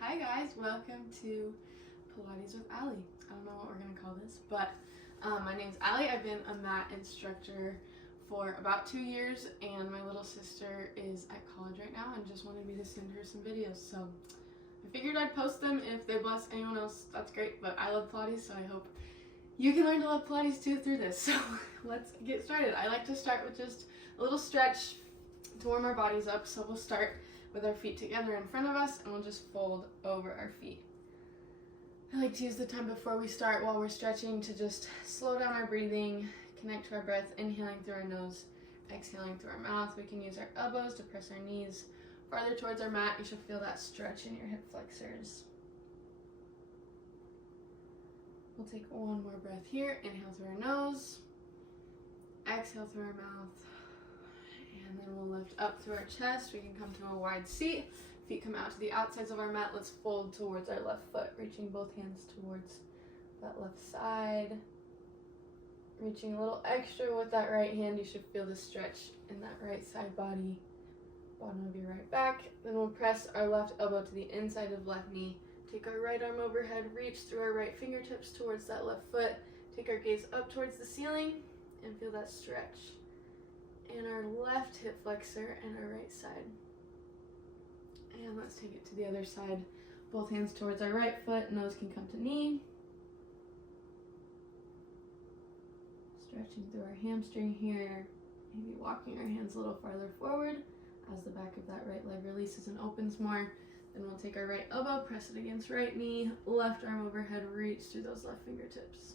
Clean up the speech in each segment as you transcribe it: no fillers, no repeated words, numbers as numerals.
Hi guys, welcome to Pilates with Allie. I don't know what we're going to call this, but my name's Allie. I've been a mat instructor for about 2 years, and my little sister is at college right now and just wanted me to send her some videos. So I figured I'd post them. If they bless anyone else, that's great, but I love Pilates, so I hope you can learn to love Pilates too through this. So let's get started. I like to start with just a little stretch to warm our bodies up, so we'll start with our feet together in front of us, and we'll just fold over our feet. I like to use the time before we start while we're stretching to just slow down our breathing, connect to our breath, inhaling through our nose, exhaling through our mouth. We can use our elbows to press our knees farther towards our mat. You should feel that stretch in your hip flexors. We'll take one more breath here. Inhale through our nose, exhale through our mouth. And then we'll lift up through our chest. We can come to a wide seat. Feet come out to the outsides of our mat. Let's fold towards our left foot, reaching both hands towards that left side. Reaching a little extra with that right hand. You should feel the stretch in that right side body, bottom of your right back. Then we'll press our left elbow to the inside of left knee. Take our right arm overhead, reach through our right fingertips towards that left foot. Take our gaze up towards the ceiling and feel that stretch in our left hip flexor and our right side. And let's take it to the other side. Both hands towards our right foot, nose can come to knee. Stretching through our hamstring here, maybe walking our hands a little farther forward as the back of that right leg releases and opens more. Then we'll take our right elbow, press it against right knee, left arm overhead, reach through those left fingertips.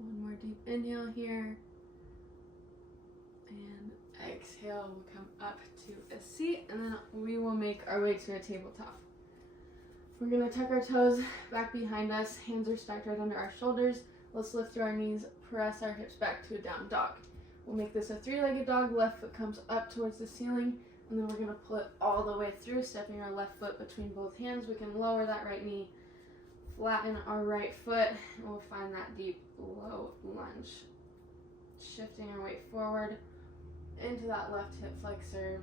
One more deep inhale here, and exhale. We'll come up to a seat, and then we will make our way to a tabletop. We're going to tuck our toes back behind us. Hands are stacked right under our shoulders. Let's lift through our knees, press our hips back to a down dog. We'll make this a three-legged dog. Left foot comes up towards the ceiling, and then we're going to pull it all the way through, stepping our left foot between both hands. We can lower that right knee, flatten our right foot, and we'll find that deep low lunge. Shifting our weight forward into that left hip flexor.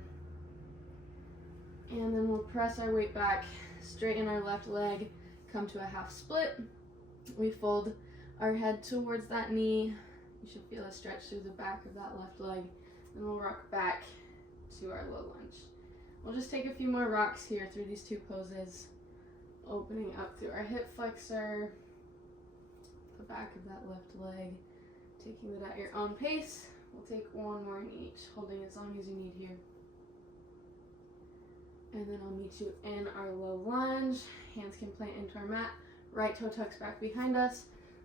And then we'll press our weight back, straighten our left leg, come to a half split. We fold our head towards that knee. You should feel a stretch through the back of that left leg. Then we'll rock back to our low lunge. We'll just take a few more rocks here through these two poses. Opening up through our hip flexor, the back of that left leg, taking it at your own pace. We'll take one more in each, holding as long as you need here. And then I'll meet you in our low lunge. Hands can plant into our mat. Right toe tucks back behind us.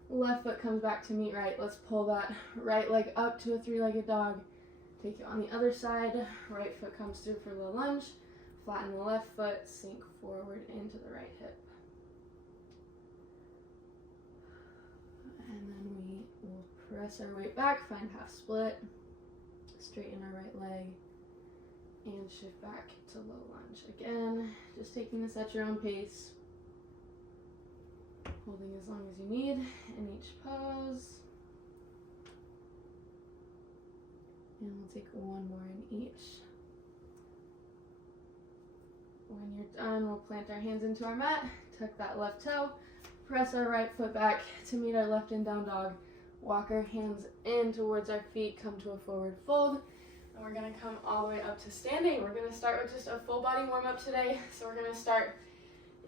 Left foot comes back to meet right. Let's pull that right leg up to a three-legged dog. Take it on the other side. Right foot comes through for low lunge. Flatten the left foot, sink forward into the right hip. And then we will press our weight back, find half split, straighten our right leg, and shift back to low lunge. Again, just taking this at your own pace, holding as long as you need in each pose. And we'll take one more in each. When you're done, we'll plant our hands into our mat, tuck that left toe, press our right foot back to meet our left in down dog. Walk our hands in towards our feet, come to a forward fold, and we're going to come all the way up to standing. We're going to start with just a full body warm up today. So we're going to start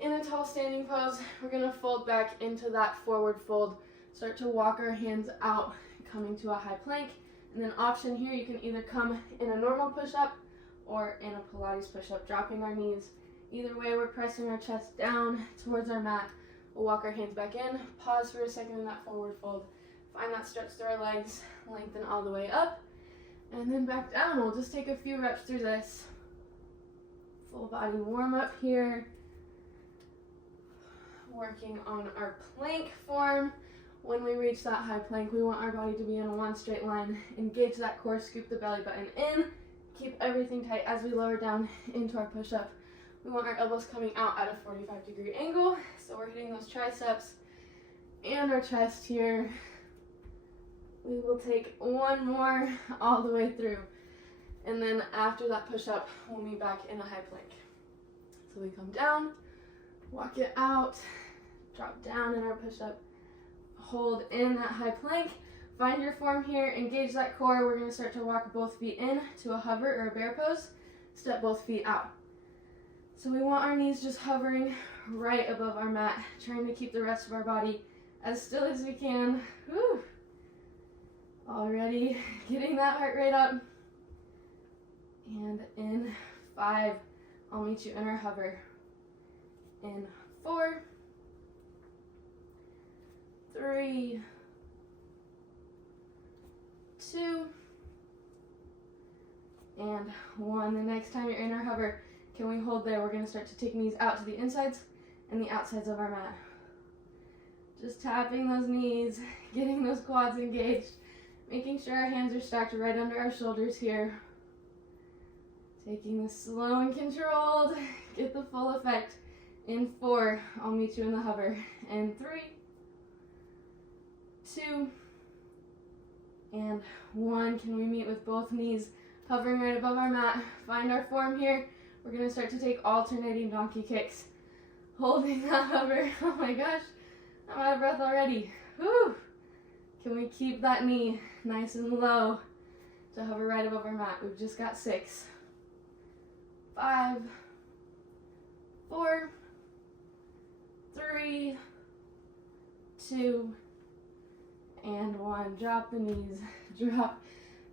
in a tall standing pose. We're going to fold back into that forward fold, start to walk our hands out, coming to a high plank. And then option here, you can either come in a normal push-up or in a Pilates push-up, dropping our knees. Either way, we're pressing our chest down towards our mat. We'll walk our hands back in, pause for a second in that forward fold. Find that stretch through our legs, lengthen all the way up, and then back down. We'll just take a few reps through this. Full body warm up here. Working on our plank form. When we reach that high plank, we want our body to be in a one straight line. Engage that core, scoop the belly button in. Keep everything tight as we lower down into our push-up. We want our elbows coming out at a 45-degree angle, so we're hitting those triceps and our chest here. We will take one more all the way through. And then after that push-up, we'll meet back in a high plank. So we come down, walk it out, drop down in our push-up, hold in that high plank. Find your form here, engage that core. We're going to start to walk both feet in to a hover or a bear pose. Step both feet out. So we want our knees just hovering right above our mat, trying to keep the rest of our body as still as we can. Whew. Already getting that heart rate up. And in 5, I'll meet you in our hover. In 4, 3, 2, and 1. The next time you're in our hover, can we hold there? We're going to start to take knees out to the insides and the outsides of our mat. Just tapping those knees, getting those quads engaged, making sure our hands are stacked right under our shoulders here. Taking this slow and controlled, get the full effect. In 4, I'll meet you in the hover. In 3, 2, and 1. Can we meet with both knees hovering right above our mat? Find our form here. We're going to start to take alternating donkey kicks. Holding that hover. Oh my gosh, I'm out of breath already. Whew. Can we keep that knee nice and low to hover right above our mat? We've just got 6, 5, 4, 3, 2, and 1. Drop the knees. Drop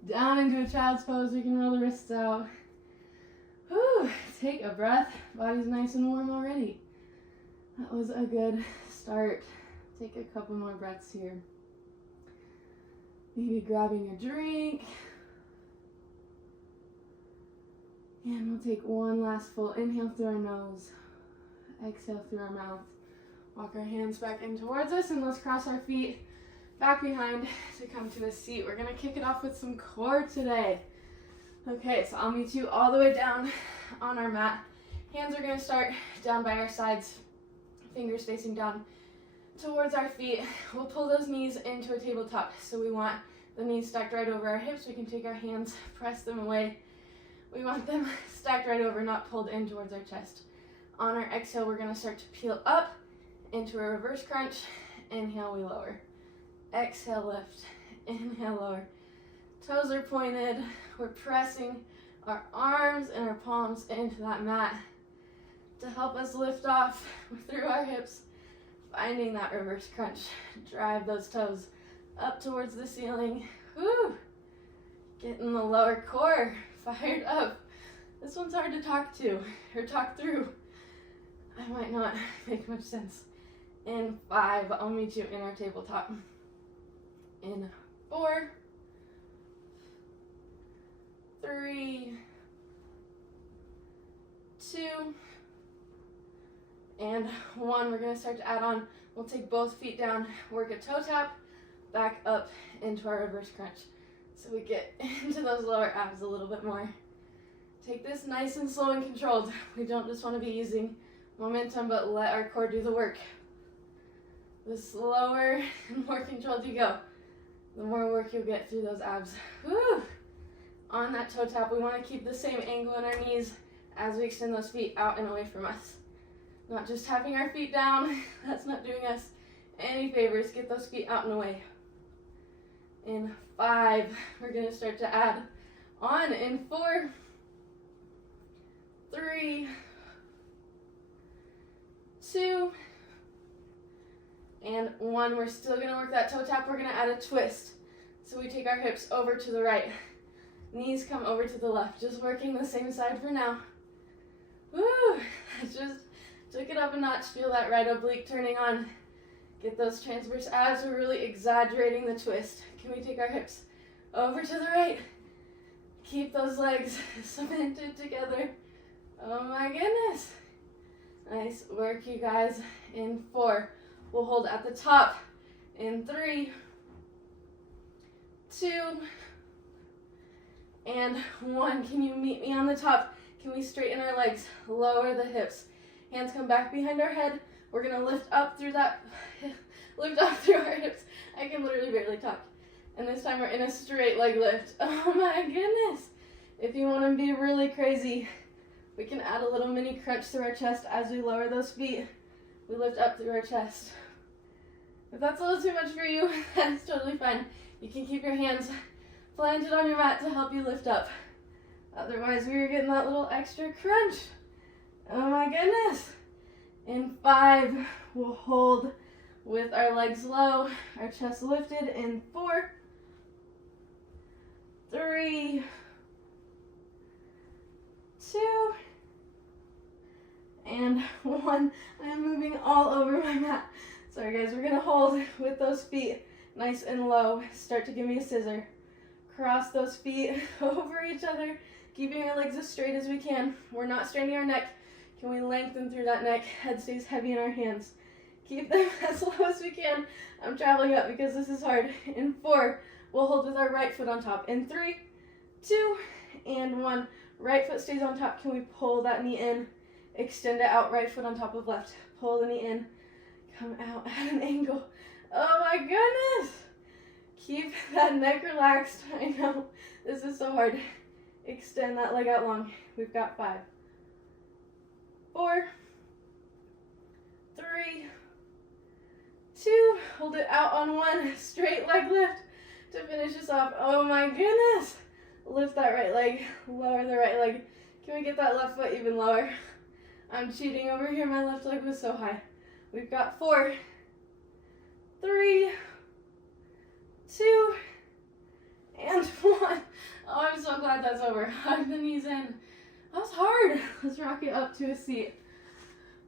down into a child's pose. We can roll the wrists out. Whew. Take a breath. Body's nice and warm already. That was a good start. Take a couple more breaths here. Maybe grabbing a drink. And we'll take one last full inhale through our nose. Exhale through our mouth. Walk our hands back in towards us, and let's cross our feet back behind to come to a seat. We're gonna kick it off with some core today. Okay, so I'll meet you all the way down on our mat. Hands are gonna start down by our sides, fingers facing down towards our feet. We'll pull those knees into a tabletop. So we want the knees stacked right over our hips. We can take our hands, press them away. We want them stacked right over, not pulled in towards our chest. On our exhale, we're gonna start to peel up into a reverse crunch. Inhale, we lower. Exhale, lift. Inhale, lower. Toes are pointed. We're pressing our arms and our palms into that mat to help us lift off through our hips. Finding that reverse crunch. Drive those toes up towards the ceiling. Woo! Getting the lower core fired up. This one's hard to talk to or talk through. I might not make much sense. In 5, I'll meet you in our tabletop. In 4, 3, 2, and 1. We're going to start to add on. We'll take both feet down, work a toe tap, back up into our reverse crunch. So we get into those lower abs a little bit more. Take this nice and slow and controlled. We don't just want to be using momentum, but let our core do the work. The slower and more controlled you go, the more work you'll get through those abs. Woo! On that toe tap, we want to keep the same angle in our knees as we extend those feet out and away from us. Not just tapping our feet down, that's not doing us any favors. Get those feet out and away. In 5, we're going to start to add on. In 4, 3, 2, and 1. We're still going to work that toe tap. We're going to add a twist. So we take our hips over to the right. Knees come over to the left. Just working the same side for now. Woo! Just took it up a notch. Feel that right oblique turning on. Get those transverse abs. We're really exaggerating the twist. Can we take our hips over to the right? Keep those legs cemented together. Oh my goodness. Nice work, you guys. In 4, we'll hold at the top. In 3, 2, and 1. Can you meet me on the top? Can we straighten our legs? Lower the hips. Hands come back behind our head. We're gonna lift up through our hips. I can literally barely talk. And this time we're in a straight leg lift. Oh my goodness. If you want to be really crazy, we can add a little mini crunch through our chest as we lower those feet. We lift up through our chest. If that's a little too much for you, that's totally fine. You can keep your hands planted on your mat to help you lift up. Otherwise, we are getting that little extra crunch. Oh my goodness. In 5, we'll hold with our legs low, our chest lifted. In 4, 3, 2, and 1. I'm moving all over my mat. Sorry guys, we're gonna hold with those feet nice and low. Start to give me a scissor. Cross those feet over each other, keeping our legs as straight as we can. We're not straining our neck. Can we lengthen through that neck? Head stays heavy in our hands. Keep them as low as we can. I'm traveling up because this is hard. In 4, we'll hold with our right foot on top. In 3, 2, and 1. Right foot stays on top. Can we pull that knee in? Extend it out. Right foot on top of left. Pull the knee in. Come out at an angle. Oh my goodness. Keep that neck relaxed. I know. This is so hard. Extend that leg out long. We've got 5, 4, 3, 2. Hold it out on 1. Straight leg lift to finish this off. Oh my goodness. Lift that right leg. Lower the right leg. Can we get that left foot even lower? I'm cheating over here. My left leg was so high. We've got 4, 3, 2, and 1. Oh, I'm so glad that's over. Hug the knees in. That was hard. Let's rock it up to a seat.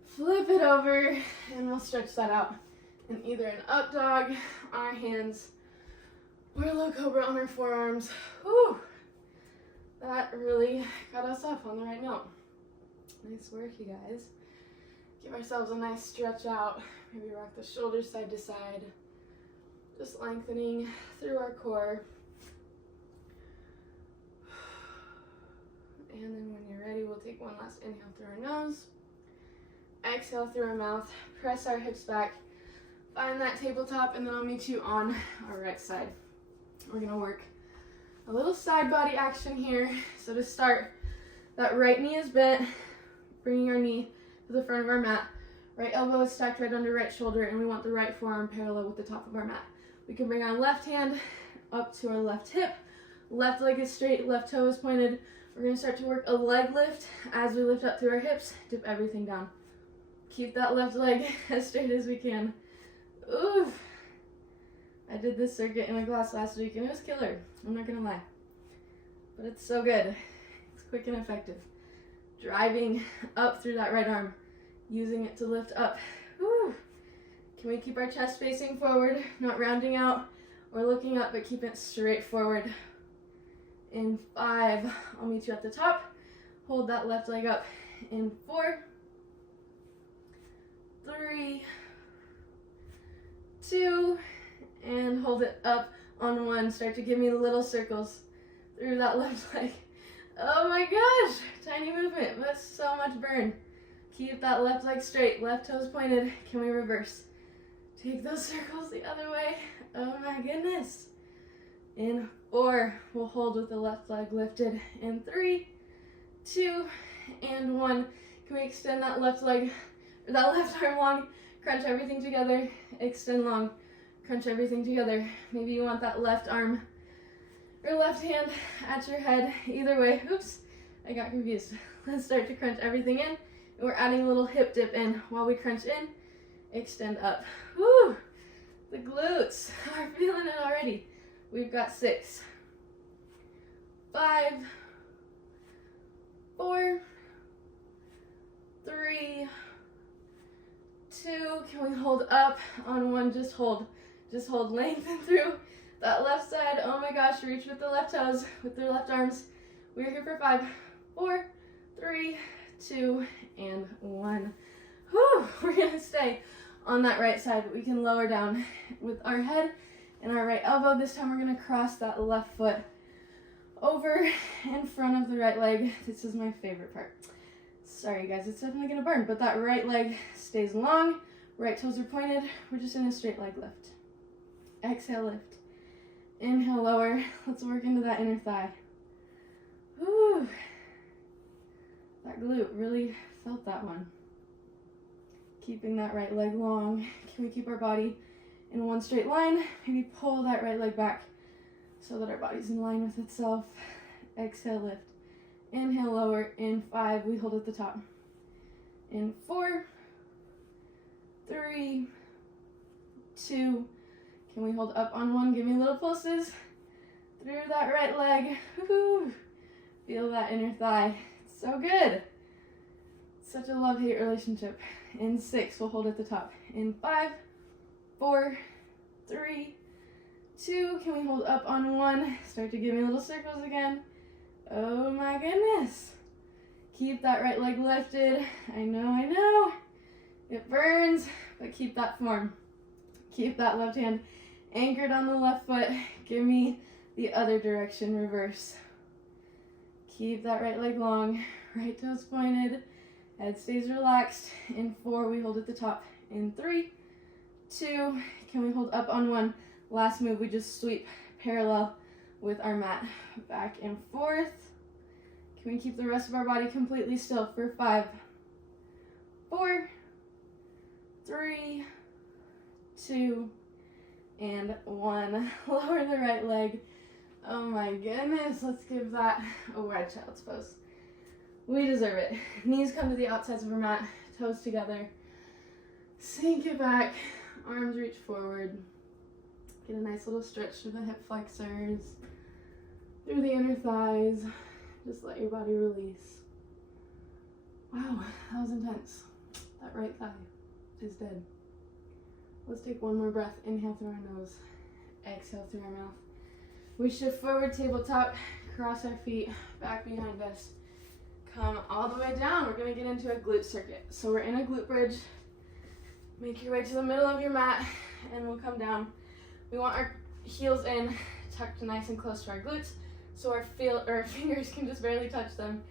Flip it over, and we'll stretch that out in either an up dog on our hands or a low cobra on our forearms. Whew. That really got us up on the right note. Nice work, you guys. Give ourselves a nice stretch out. Maybe rock the shoulders side to side. Just lengthening through our core. And then when you're ready, we'll take one last inhale through our nose. Exhale through our mouth. Press our hips back. Find that tabletop, and then I'll meet you on our right side. We're going to work a little side body action here. So to start, that right knee is bent, bringing our knee to the front of our mat. Right elbow is stacked right under right shoulder, and we want the right forearm parallel with the top of our mat. We can bring our left hand up to our left hip. Left leg is straight, left toe is pointed. We're going to start to work a leg lift as we lift up through our hips. Dip everything down. Keep that left leg as straight as we can. Oof. I did this circuit in a class last week, and it was killer. I'm not going to lie. But it's so good. It's quick and effective. Driving up through that right arm. Using it to lift up. Whew. Can we keep our chest facing forward, not rounding out or looking up, but keep it straight forward. In 5, I'll meet you at the top. Hold that left leg up. In 4, 3, 2, and hold it up on 1. Start to give me little circles through that left leg. Oh my gosh, tiny movement, but so much burn. Keep that left leg straight, left toes pointed. Can we reverse? Take those circles the other way. Oh my goodness. In 4, we'll hold with the left leg lifted. In 3, 2, and 1. Can we extend that left leg, or that left arm long? Crunch everything together. Extend long. Crunch everything together. Maybe you want that left arm or left hand at your head. Either way. Oops, I got confused. Let's start to crunch everything in. And we're adding a little hip dip in. While we crunch in, extend up. Woo! The glutes are feeling it already. We've got 6, 5, 4, 3, 2. Can we hold up on 1? Just hold. Just hold. Lengthen through that left side. Oh my gosh, reach with the left toes, with the left arms. We're here for 5, 4, 3, 2, and 1. Whew, we're gonna stay on that right side. We can lower down with our head and our right elbow. This time we're gonna cross that left foot over in front of the right leg. This is my favorite part. Sorry guys, it's definitely gonna burn, but that right leg stays long. Right toes are pointed. We're just in a straight leg lift. Exhale, lift. Inhale, lower. Let's work into that inner thigh. Whew. That glute, really felt that one. Keeping that right leg long. Can we keep our body in one straight line? Maybe pull that right leg back so that our body's in line with itself. Exhale, lift. Inhale, lower. In 5, we hold at the top. In 4, 3, 2. Can we hold up on 1? Give me little pulses through that right leg. Woo-hoo. Feel that inner thigh. It's so good. Such a love-hate relationship. In 6, we'll hold at the top. In 5, 4, 3, 2. Can we hold up on 1? Start to give me little circles again. Oh my goodness. Keep that right leg lifted. I know. It burns, but keep that form. Keep that left hand anchored on the left foot. Give me the other direction, reverse. Keep that right leg long. Right toes pointed. Head stays relaxed. In 4, we hold at the top. In 3, 2, can we hold up on 1? Last move, we just sweep parallel with our mat. Back and forth. Can we keep the rest of our body completely still for 5, 4, 3, 2, and 1. Lower the right leg. Oh my goodness, let's give that a wide child's pose. We deserve it. Knees come to the outsides of our mat, toes together. Sink it back, arms reach forward. Get a nice little stretch through the hip flexors, through the inner thighs. Just let your body release. Wow, that was intense. That right thigh is dead. Let's take one more breath. Inhale through our nose, exhale through our mouth. We shift forward, tabletop, cross our feet back behind us. Come all the way down. We're gonna get into a glute circuit. So we're in a glute bridge. Make your way to the middle of your mat and we'll come down. We want our heels in, tucked nice and close to our glutes, so our fingers can just barely touch them.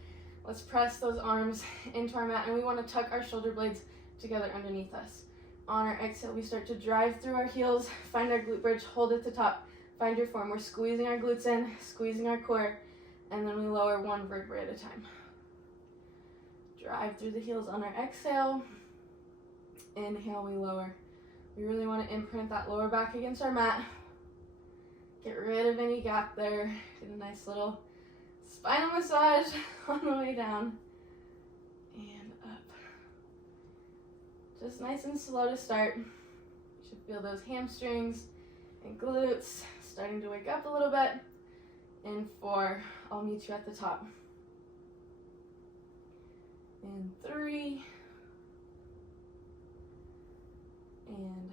Let's press those arms into our mat and we want to tuck our shoulder blades together underneath us. On our exhale, we start to drive through our heels, find our glute bridge, hold at the top, find your form. We're squeezing our glutes in, squeezing our core, and then we lower one vertebrae at a time. Drive through the heels on our exhale. Inhale, we lower. We really want to imprint that lower back against our mat. Get rid of any gap there. Get a nice little spinal massage on the way down. And up. Just nice and slow to start. You should feel those hamstrings and glutes starting to wake up a little bit. In 4, I'll meet you at the top. In 3, and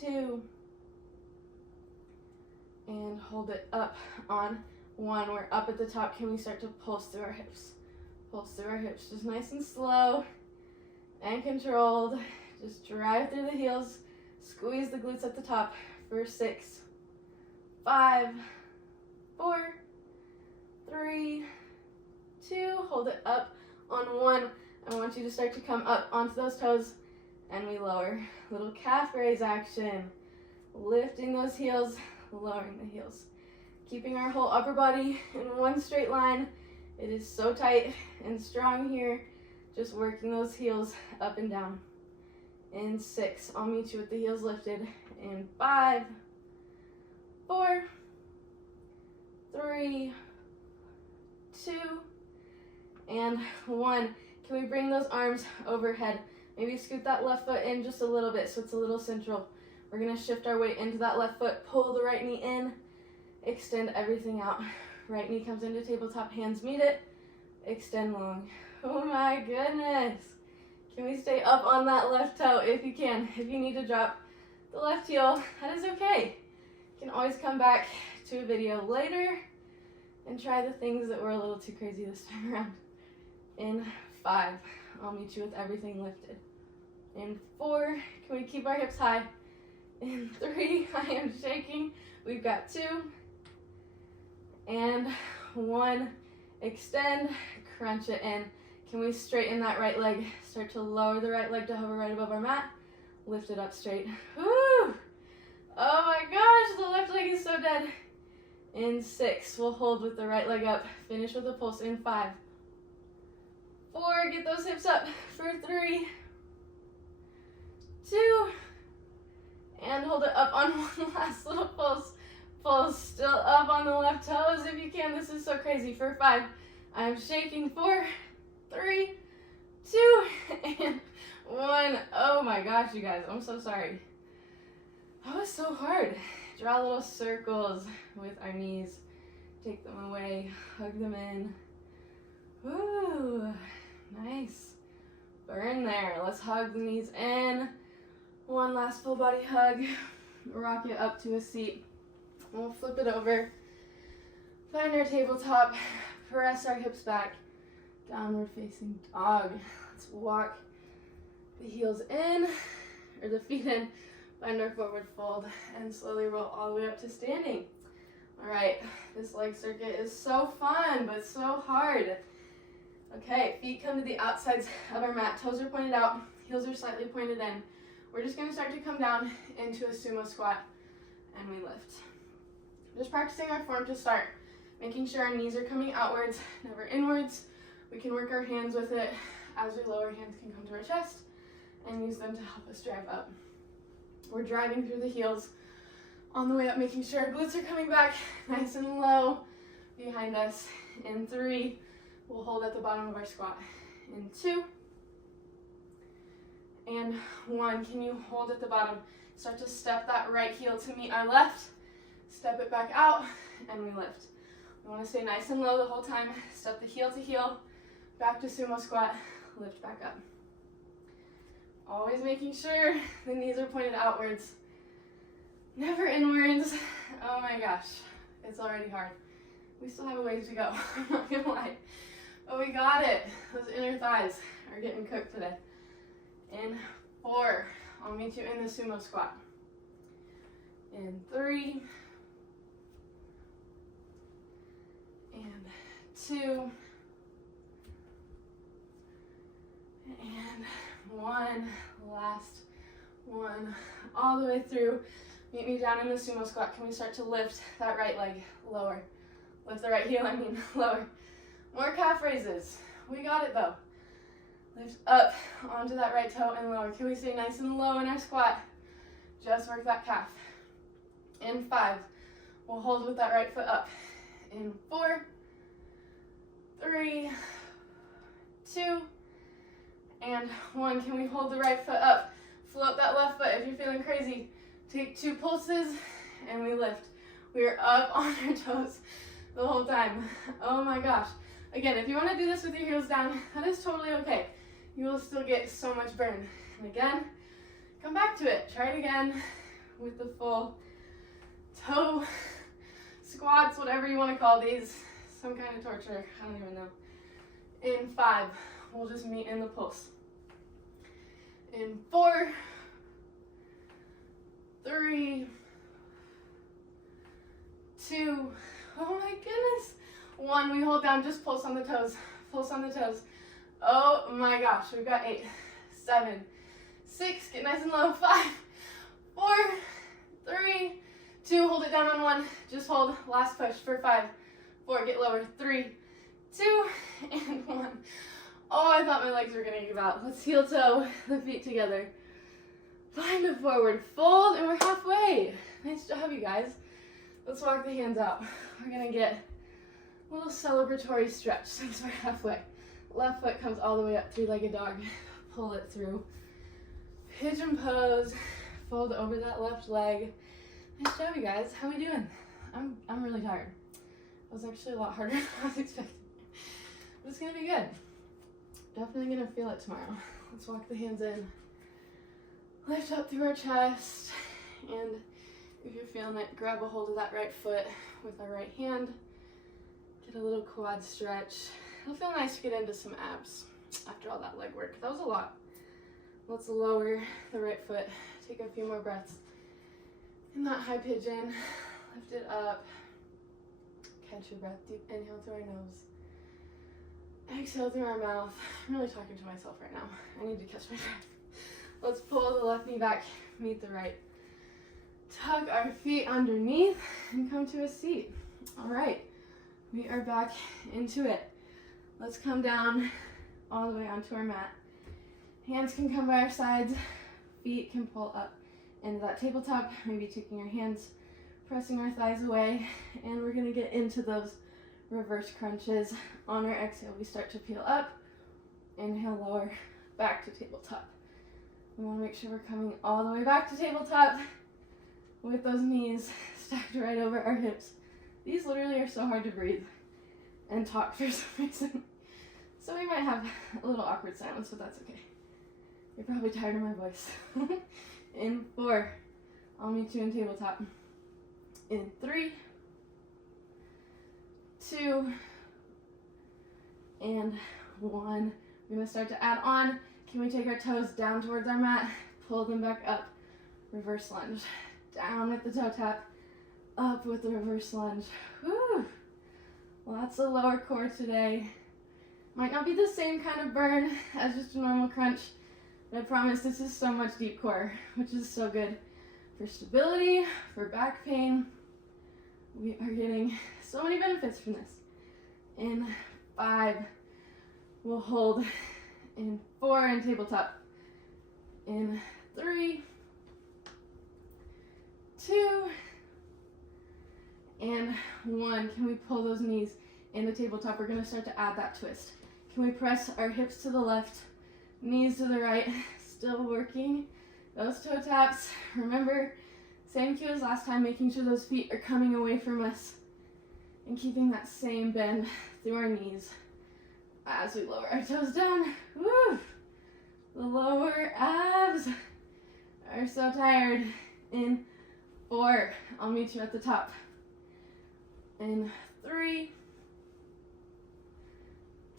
2, and hold it up on 1. We're up at the top. Can we start to pulse through our hips? Pulse through our hips, just nice and slow and controlled. Just drive through the heels, squeeze the glutes at the top for 6, 5, 4, 3, 2, hold it up on 1. I want you to start to come up onto those toes and we lower. Little calf raise action. Lifting those heels, lowering the heels. Keeping our whole upper body in one straight line. It is so tight and strong here. Just working those heels up and down. In 6, I'll meet you with the heels lifted. In 5, 4, 3, 2, and 1. Can we bring those arms overhead? Maybe scoot that left foot in just a little bit so it's a little central. We're going to shift our weight into that left foot, pull the right knee in, extend everything out. Right knee comes into tabletop, hands meet it, extend long. Oh my goodness. Can we stay up on that left toe if you can? If you need to drop the left heel, that is okay. You can always come back to a video later and try the things that were a little too crazy this time around. In 5, I'll meet you with everything lifted. In 4, can we keep our hips high? In 3, I am shaking. We've got 2. And 1, extend, crunch it in. Can we straighten that right leg? Start to lower the right leg to hover right above our mat. Lift it up straight. Woo! Oh my gosh, the left leg is so dead. In 6, we'll hold with the right leg up. Finish with a pulse in 5. 4, get those hips up for 3, 2, and hold it up on one last little pulse. Pulse still up on the left toes if you can. This is so crazy. For 5, I'm shaking. 4, 3, 2, and 1. Oh my gosh, you guys, I'm so sorry. That was so hard. Draw little circles with our knees. Take them away, hug them in. Ooh, nice. Burn there. Let's hug the knees in. One last full body hug. Rock it up to a seat. We'll flip it over. Find our tabletop. Press our hips back. Downward facing dog. Let's walk the heels in, or the feet in. Find our forward fold and slowly roll all the way up to standing. All right, this leg circuit is so fun, but so hard. Okay, feet come to the outsides of our mat. Toes are pointed out, heels are slightly pointed in. We're just gonna start to come down into a sumo squat, and we lift. Just practicing our form to start, making sure our knees are coming outwards, never inwards. We can work our hands with it. As we lower, hands can come to our chest and use them to help us drive up. We're driving through the heels on the way up, making sure our glutes are coming back nice and low behind us. In 3, we'll hold at the bottom of our squat. In 2, and 1. Can you hold at the bottom? Start to step that right heel to meet our left. Step it back out, and we lift. We want to stay nice and low the whole time. Step the heel to heel, back to sumo squat, lift back up. Always making sure the knees are pointed outwards, never inwards. Oh my gosh, it's already hard. We still have a ways to go, I'm not gonna lie. But we got it. Those inner thighs are getting cooked today. In 4, I'll meet you in the sumo squat. In 3, and 2, and 1, last one, all the way through. Meet me down in the sumo squat. Can we start to lift that right leg lower? Lift the right heel, lower. More calf raises. We got it though. Lift up onto that right toe and lower. Can we stay nice and low in our squat? Just work that calf. In 5, we'll hold with that right foot up. In 4, 3, 2, and 1. Can we hold the right foot up? Float that left foot if you're feeling crazy. Take 2 pulses and we lift. We are up on our toes the whole time. Oh my gosh. Again, if you want to do this with your heels down, that is totally okay. You will still get so much burn. And again, come back to it. Try it again with the full toe squats, whatever you want to call these. Some kind of torture. I don't even know. In 5, we'll just meet in the pulse. In 4, 3, 2, oh my goodness. 1, we hold down, just pulse on the toes. Pulse on the toes. Oh my gosh, we've got 8, 7, 6, get nice and low. 5, 4, 3, 2, hold it down on 1. Just hold, last push for 5, 4, get lower. 3, 2, and 1. Oh, I thought my legs were gonna give out. Let's heel toe the feet together. Find a forward fold, and we're halfway. Nice job, you guys. Let's walk the hands out. We're gonna get a little celebratory stretch since we're halfway. Left foot comes all the way up, 3-legged dog. Pull it through. Pigeon pose. Fold over that left leg. Nice job, you guys. How we doing? I'm really tired. It was actually a lot harder than I was expecting. But it's gonna be good. Definitely gonna feel it tomorrow. Let's walk the hands in. Lift up through our chest. And if you're feeling it, grab a hold of that right foot with our right hand. Get a little quad stretch. It'll feel nice to get into some abs after all that leg work. That was a lot. Let's lower the right foot. Take a few more breaths. In that high pigeon, lift it up. Catch your breath. Deep inhale through our nose. Exhale through our mouth. I'm really talking to myself right now. I need to catch my breath. Let's pull the left knee back, meet the right. Tuck our feet underneath and come to a seat. All right, we are back into it. Let's come down all the way onto our mat. Hands can come by our sides, feet can pull up into that tabletop, maybe taking our hands, pressing our thighs away, and we're gonna get into those reverse crunches. On our exhale, we start to peel up, inhale, lower, back to tabletop. We wanna make sure we're coming all the way back to tabletop with those knees stacked right over our hips. These literally are so hard to breathe and talk for some reason. So we might have a little awkward silence, but that's okay. You're probably tired of my voice. In 4, I'll meet you in tabletop. In 3, 2, and 1. We're gonna start to add on. Can we take our toes down towards our mat, pull them back up, reverse lunge. Down with the toe tap, up with the reverse lunge. Whew. Lots of lower core today. Might not be the same kind of burn as just a normal crunch, but I promise this is so much deep core, which is so good for stability, for back pain. We are getting so many benefits from this. In 5, we'll hold. In 4, in tabletop. In 3, 2, and 1. Can we pull those knees into tabletop? We're gonna start to add that twist. Can we press our hips to the left, knees to the right, still working those toe taps. Remember, same cue as last time, making sure those feet are coming away from us and keeping that same bend through our knees as we lower our toes down. Woo! The lower abs are so tired. In 4, I'll meet you at the top. In 3,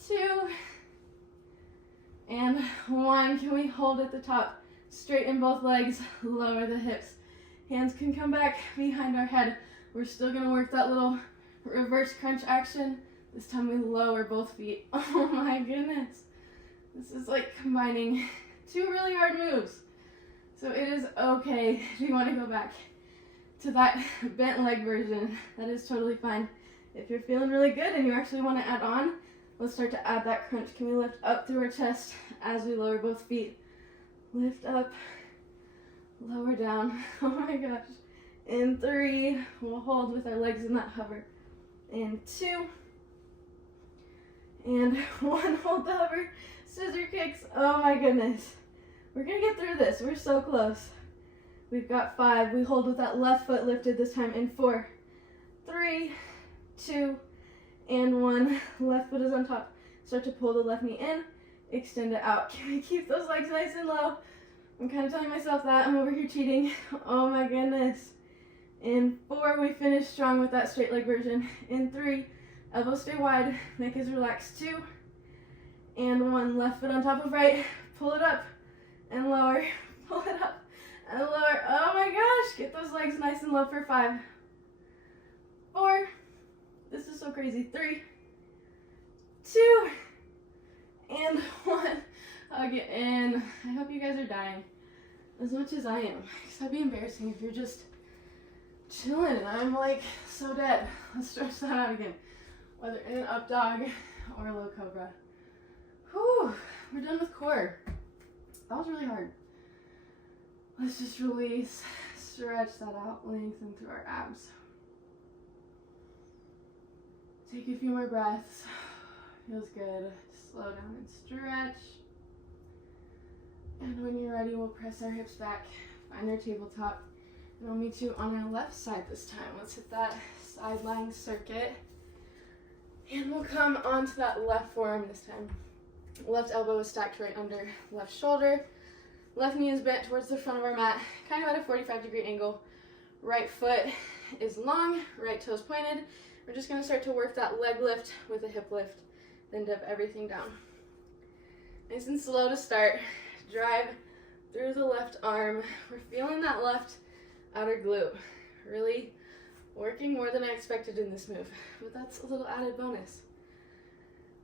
2, and 1. Can we hold at the top? Straighten both legs, lower the hips. Hands can come back behind our head. We're still gonna work that little reverse crunch action. This time we lower both feet. Oh my goodness. This is like combining 2 really hard moves. So it is okay if you want to go back to that bent leg version. That is totally fine. If you're feeling really good and you actually want to add on, let's start to add that crunch. Can we lift up through our chest as we lower both feet? Lift up, lower down. Oh my gosh. In 3, we'll hold with our legs in that hover. In 2, and 1, hold the hover. Scissor kicks. Oh my goodness. We're gonna get through this. We're so close. We've got 5. We hold with that left foot lifted this time. In 4, 3, 2, and 1. Left foot is on top. Start to pull the left knee in. Extend it out. Can we keep those legs nice and low? I'm kind of telling myself that. I'm over here cheating. Oh my goodness. In 4, we finish strong with that straight leg version. In 3, elbows stay wide. Neck is relaxed. 2, and 1. Left foot on top of right. Pull it up and lower. Pull it up and lower. Oh my gosh. Get those legs nice and low for 5, 4. This is so crazy. 3, 2, and 1. Hug it in. I hope you guys are dying as much as I am. Because that'd be embarrassing if you're just chilling and I'm like so dead. Let's stretch that out again. Whether in an up dog or low cobra. Whew. We're done with core. That was really hard. Let's just release. Stretch that out. Lengthen through our abs. Take a few more breaths. Feels good. Slow down and stretch. And when you're ready, we'll press our hips back, find our tabletop, and I'll meet you on our left side this time. Let's hit that side lying circuit. And we'll come onto that left forearm this time. Left elbow is stacked right under left shoulder. Left knee is bent towards the front of our mat, kind of at a 45-degree angle. Right foot is long, right toes pointed. We're just gonna start to work that leg lift with a hip lift, then dip everything down. Nice and slow to start. Drive through the left arm. We're feeling that left outer glute. Really working more than I expected in this move, but that's a little added bonus.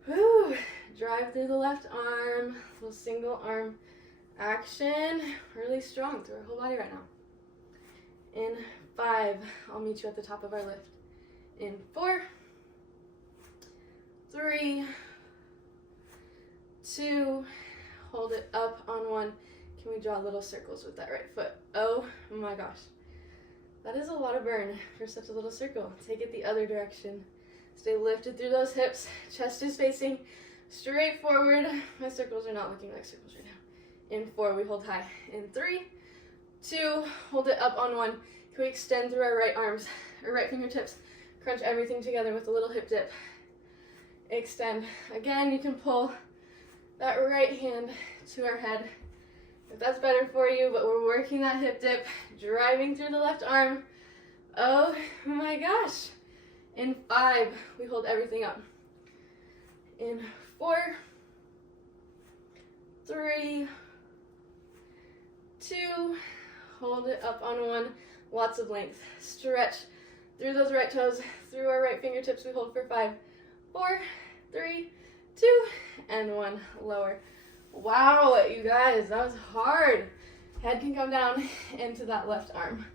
Woo! Drive through the left arm, little single arm action. Really strong through our whole body right now. In 5, I'll meet you at the top of our lift. In 4, 3, 2, hold it up on 1. Can we draw little circles with that right foot? Oh my gosh. That is a lot of burn for such a little circle. Take it the other direction. Stay lifted through those hips. Chest is facing straight forward. My circles are not looking like circles right now. In 4, we hold high. In 3, 2, hold it up on 1. Can we extend through our right arms, or right fingertips? Crunch everything together with a little hip dip. Extend. Again, you can pull that right hand to our head if that's better for you, but we're working that hip dip, driving through the left arm. Oh my gosh. In 5, we hold everything up. In 4, 3, 2, hold it up on 1. Lots of length. Stretch through those right toes, through our right fingertips. We hold for 5, 4, 3, 2, and 1. Lower. Wow, you guys, that was hard. Head can come down into that left arm.